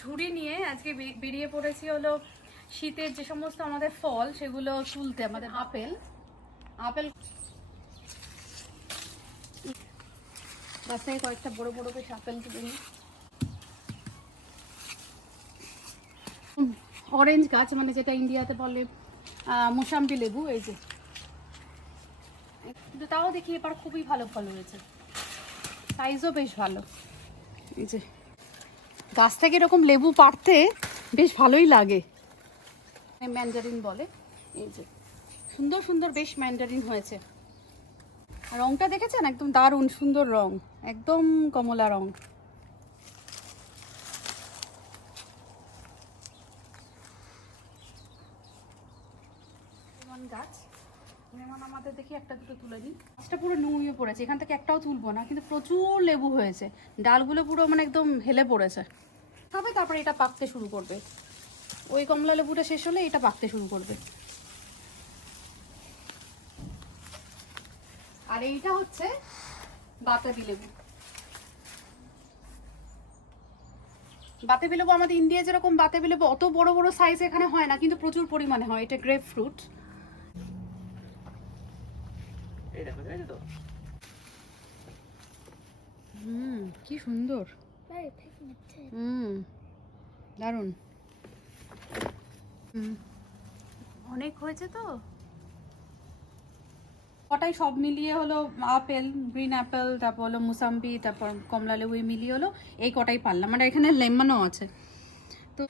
ঝুড়ি নিয়ে আজকে বেরিয়ে পড়েছি হলো শীতের যে সমস্ত আমাদের ফল সেগুলো তুলতে। আমাদের আপেল গাছ থেকে কয়েকটা বড় বড় বেশ আপেল তুলে নিই। অরেঞ্জ গাছ, মানে যেটা ইন্ডিয়াতে বলে মোসাম্বি লেবু, এই যে। কিন্তু তাও দেখি এবার খুবই ভালো ফল হয়েছে, সাইজও বেশ ভালো। এই যে গাছ থেকে এরকম লেবু পাড়তে বেশ ভালোই লাগে। ম্যান্ডারিন বলে। এই যে সুন্দর সুন্দর বেশ ম্যান্ডারিন হয়েছে। আর রংটা দেখেছেন, একদম দারুণ সুন্দর রং, একদম কমলা রং। গাছ লেমন আমাদের দেখি একটা দুটো তুলে নিই। গাছটা পুরো নুয়ে পড়েছে, এখান থেকে একটাও তুলবো না, কিন্তু প্রচুর লেবু হয়েছে। ডালগুলো পুরো মানে একদম হেলে পড়েছে। তবে তারপরে এটা পাকতে শুরু করবে, ওই কমলা লেবুটা শেষ হলে এটা পাকতে শুরু করবে। আর এইটা হচ্ছে বাতাবি লেবু। বাতাবি লেবু আমাদের ইন্ডিয়া যেরকম বাতাবি লেবু অত বড় বড় সাইজ এখানে হয় না, কিন্তু প্রচুর পরিমাণে হয়। এটা গ্রেপ ফ্রুট। কি সুন্দর, দারুণ। অনেক হয়েছে তো, কটাই সব মিলিয়ে হলো আপেল, গ্রিন অ্যাপেল, তারপর হলো মুসাম্বি, তারপর কমলা লেবু মিলিয়ে হলো এই কটাই পারলাম। মানে এখানে লেমনও আছে। তো